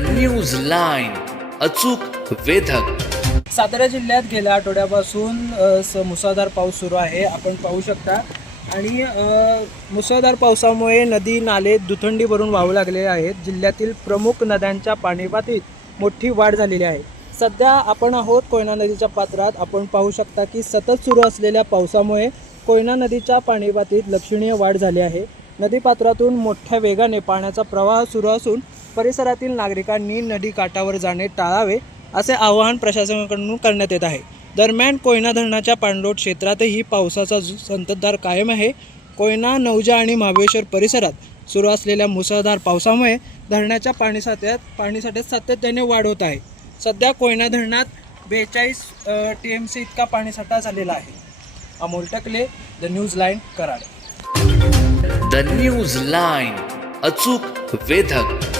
News line, अचूक वेधक. सातारा जिल्ह्यात गेल्या आठवड्यापासून मुसळधार पाऊस सुरू आहे. आपण पाहू शकता आणि मुसळधार पावसामुळे नदी नाले दुथंडी भरून वाहू लागलेले आहेत. जिल्ह्यातील प्रमुख नद्यांच्या पाणीपातळीत मोठी वाढ झालेली आहे. सध्या आपण आहोत कोयना नदीच्या पात्रात. आपण पाहू शकता की सतत सुरू असलेल्या पावसामुळे कोयना नदीच्या पाणीपातळीत लक्षणीय वाढ झाली आहे. नदीपात्रातून मोठ्या वेगाने पाण्याचा प्रवाह सुरू असून परिसरातील नागरिकांनी नदी काठावर जाणे टाळावे असे आवाहन प्रशासनाकडून करण्यात येत आहे. दरम्यान कोयना धरणाच्या पाणलोट क्षेत्रातही पावसाचा संततधार कायम आहे. कोयना, नवजा आणि महाबळेश्वर परिसरात सुरू असलेल्या मुसळधार पावसामुळे धरणाच्या पाणीसाठ्यात सातत्याने वाढ होत आहे. सध्या कोयना धरणात 42 TMC इतका पाणीसाठा झालेला आहे. Amol Takle, the news line, Karad. News line, अचूक वेधक.